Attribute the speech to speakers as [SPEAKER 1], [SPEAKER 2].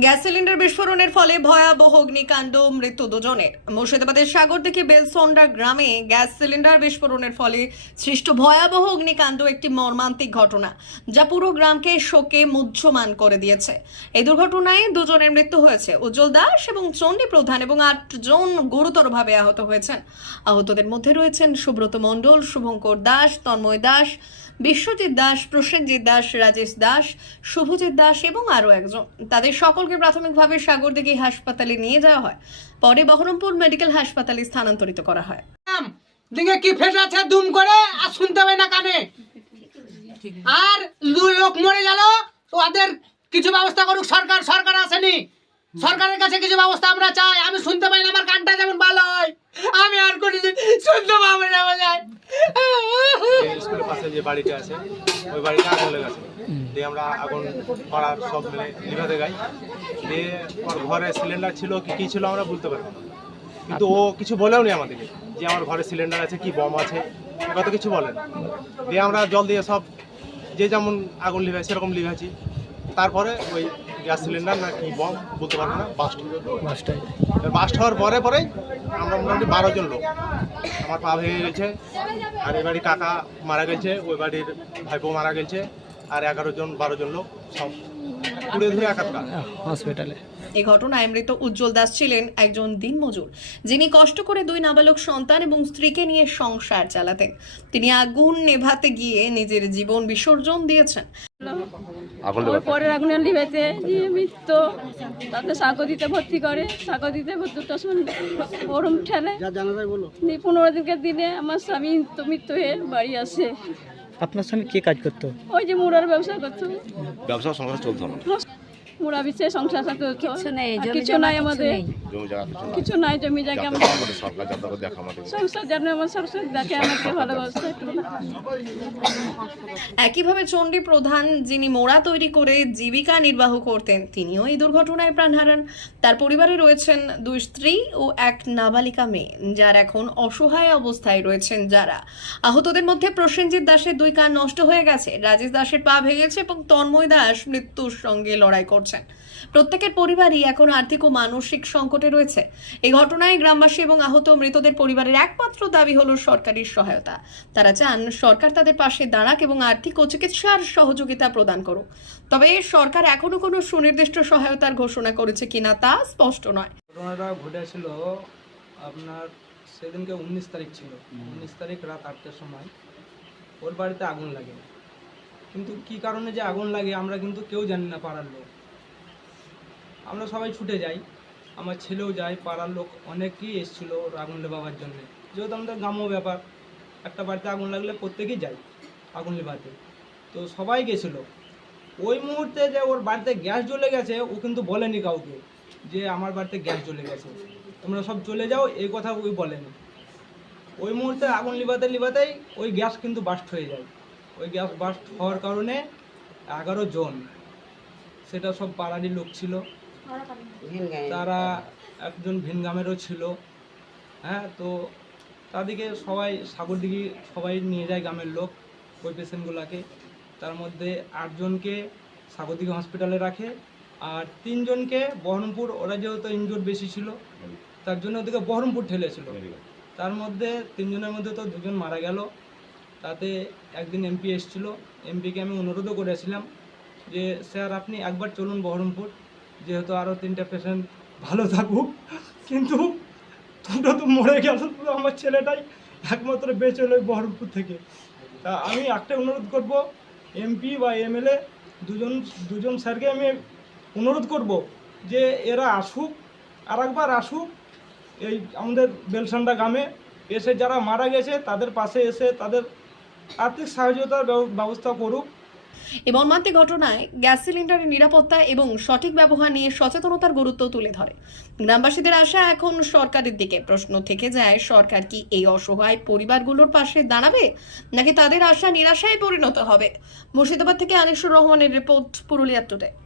[SPEAKER 1] Gas cylinder বিস্ফোরণের ফলে ভয়াবহ অগ্নিকাণ্ড মৃত্যু দুজনের। মুর্শিদাবাদের সাগর থেকে বেলসন্ডা গ্রামে গ্যাস সিলিন্ডার বিস্ফোরণের ফলে সৃষ্ট ভয়াবহ অগ্নিকাণ্ড একটি মর্মান্তিক ঘটনা, যা পুরো গ্রামকে শোকে মুহ্যমান করে দিয়েছে। এই দুর্ঘটনায় দুজনের মৃত্যু হয়েছে। উজ্জ্বল দাস এবং চণ্ডী প্রধান এবং আটজন গুরুতরভাবে আহত হয়েছেন। আহতদের মধ্যে রয়েছেন সুব্রত মণ্ডল, শুভঙ্কর দাস, তন্ময় দাস বিশ্বজিৎ দাস, প্রসেনজিৎ দাস, রাজেশ দাস, শুভজিৎ দাস এবং আরও একজন। তাদের সকলকে প্রাথমিকভাবে সাগরদিঘি হাসপাতালে নিয়ে যাওয়া হয়। পরে বহরমপুর মেডিকেল হাসপাতালে স্থানান্তরিত করা হয়।
[SPEAKER 2] দিকে কি ফেটে আছে দুম করে? আর শুনতে পাই না কানে। আর লোক মরে গেল ওদের কিছু ব্যবস্থা করুক। সরকার সরকার আসেনি। সরকারের কাছে কিছু ব্যবস্থা আমরা চাই। আমি শুনতে পাই না, আমার কানটা যেমন ভালো হয়। আমি আর কোনোদিন শুনতে পাবো না
[SPEAKER 3] স্কুলের পাশে যে বাড়িটা আছে, ওই বাড়িটা আগুন লেগেছে দিয়ে আমরা আগুন করার সব মিলে নিভাতে গাই দিয়ে ওর ঘরে সিলিন্ডার ছিল কি, কী ছিল আমরা বলতে পারি কিন্তু ও কিছু বলেও নি আমাদেরকে, যে আমার ঘরে সিলিন্ডার আছে, কি বম আছে কথা কিছু বলেন। দিয়ে আমরা জল দিয়ে সব যে যেমন আগুন লিভাই সেরকম লিভাইছি তারপরে ওই গ্যাস সিলিন্ডার না কি বম বলতে পারব না বাস্ট বাস্ট হওয়ার পরে পরেই আমরা মোটামুটি বারো জন লোক। আমার পা ভেঙে গেছে আর এ বাড়ির কাকা মারা গেছে ওই বাড়ির ভাইপো মারা গেছে আর এগারো জন বারো জন লোক সব পুড়ে ধরে একাত্তর।
[SPEAKER 4] হসপিটালে
[SPEAKER 1] এই ঘটনায় মৃত উজ্জ্বল দাস ছিলেন একজন দিনমজুর যিনি কষ্ট করে দুই নাবালক সন্তান এবং স্ত্রীকে নিয়ে সংসার চালাতেন। তিনি আগুন নেভাতে গিয়ে নিজের জীবন বিসর্জন দিয়েছেন।
[SPEAKER 5] ওর পরের আগুনে লিবেতে দিয়ে মৃত্যু তাতে সাগরিতে ভর্তি করে সাগরিতে দুটো ওরম ঠেলে। দিয়ে পনেরো দিনকে দিনে আমার স্বামী তো মৃত্যু হয়ে বাড়ি আসে।
[SPEAKER 4] আপনার স্বামী কে কাজ করতো?
[SPEAKER 5] ওই যে মুড়ার ব্যবসা করতো।
[SPEAKER 6] ব্যবসা সংসার চলতো না।
[SPEAKER 5] মুড়া বিছে সংসার সাথে
[SPEAKER 7] কিছু নেই জমি
[SPEAKER 5] কিছু নাই আমাদের।
[SPEAKER 6] কিছু
[SPEAKER 5] নাই। জমি জায়গা আমাদের।
[SPEAKER 6] সরকার যাতে করে দেখা আমাদের।
[SPEAKER 5] সংসার জানে আমার দেখে আমাকে ভালোবাসে।
[SPEAKER 1] একইভাবে চণ্ডী প্রধান যিনি মোড়া তৈরি করে জীবিকা নির্বাহ করতেন তিনিও এই দুর্ঘটনায় প্রাণ হারান। তার পরিবারে রয়েছেন দুই স্ত্রী ও এক নাবালিকা মেয়ে যার এখন অসহায় অবস্থায় রয়েছেন যারা। আহতদের মধ্যে প্রসেনজিৎ দাসের দুই কান নষ্ট হয়ে গেছে। রাজেশ দাসের পা ভেঙেছে এবং তন্ময় দাস মৃত্যুর সঙ্গে লড়াই করছেন প্রত্যেকের পরিবারই এখন আর্থিক ও মানসিক সংকটে রয়েছে। এই ঘটনায় গ্রামবাসী এবং আহত মৃতদের পরিবারের একমাত্র দাবি হলো সরকারি সহায়তা। তারা চান সরকার তাদের পাশে দাঁড়াক এবং আর্থিক ও চিকিৎসার সহযোগিতা প্রদান করুক। তবে সরকার এখনও কোনো সুনির্দিষ্ট সহায়তার ঘোষণা করেছে কিনা তা স্পষ্ট নয়।
[SPEAKER 8] ঘটনাটা ঘটেছিল আপনার সেদিনকে উনিশ তারিখ ছিল। উনিশ তারিখ রাত আটটার সময়। ওর বাড়িতে আগুন লাগে। কিন্তু কি কারণে যে আগুন লাগে আমরা কিন্তু কেউ জানি না পাড়ার লোক। আমরা সবাই ছুটে যাই। আমার ছেলেও যায়, পাড়ার লোক অনেকেই এসেছিল আগুন লেবাবার জন্য। যেহেতু আমাদের গ্রাম্য ব্যাপার, একটা বাড়িতে আগুন লাগলে প্রত্যেকেই যাই আগুন লেবাতে। তো সবাই গেছিল। ওই মুহূর্তে যে ওর বাড়িতে গ্যাস জ্বলে গেছে, ও কিন্তু বলেনি কাউকে যে আমার বাড়িতে গ্যাস জ্বলে গেছে। তোমরা সব চলে যাও, এই কথা ওই বলেনি। ওই মুহূর্তে আগুন লিবাতে লিবাতেই ওই গ্যাস কিন্তু বাস্ট হয়ে যায়। ওই গ্যাস বাস্ট হওয়ার কারণে এগারো জন, সেটা সব পাড়ারই লোক ছিল। তারা একজন ভিনগামেরও ছিল। হ্যাঁ তো তাদেরকে সবাই সাগরদিঘি সবাই নিয়ে যায় গ্রামের লোক ওই পেশেন্টগুলোকে। তার মধ্যে আটজনকে সাগরদিঘি হসপিটালে রাখে আর তিনজনকে বহরমপুর ওরা যেহেতু ইনজোর বেশি ছিল তার জন্য ওদেরকে বহরমপুর ঠেলেছিল। তার মধ্যে তিনজনের মধ্যে তো দুজন মারা গেল। তাতে একদিন এমপি এসেছিল। এমপিকে আমি অনুরোধও করেছিলাম যে স্যার আপনি একবার চলুন বহরমপুর। যেহেতু আরও তিনটে পেশেন্ট ভালো থাকুক, কিন্তু দুটো তো মরে গেল আমার ছেলেটাই একমাত্র বেঁচে ওই বহরমপুর থেকে। তা আমি একটা অনুরোধ করব এমপি বা এমএলএ দুজন দুজন স্যারকে আমি অনুরোধ করব যে এরা আসুক আর একবার আসুক এই আমাদের বেলসান্ডা গ্রামে। এসে যারা মারা গেছে, তাদের পাশে এসে তাদের আর্থিক সাহায্যতার ব্যবস্থা করুক।
[SPEAKER 1] এই মর্মান্তিক ঘটনায় গ্যাস সিলিন্ডারের নিরাপত্তা এবং সঠিক ব্যবহার নিয়ে সচেতনতার গুরুত্ব তুলে ধরে। গ্রামবাসীদের আশা এখন সরকারের দিকে। প্রশ্ন থেকে যায়, সরকার কি এই অসহায় পরিবারগুলোর পাশে দাঁড়াবে? নাকি তাদের আশা নিরাশায় পরিণত হবে? মুর্শিদাবাদ থেকে আনিসুর রহমানের রিপোর্ট পুরুলিয়া টুডে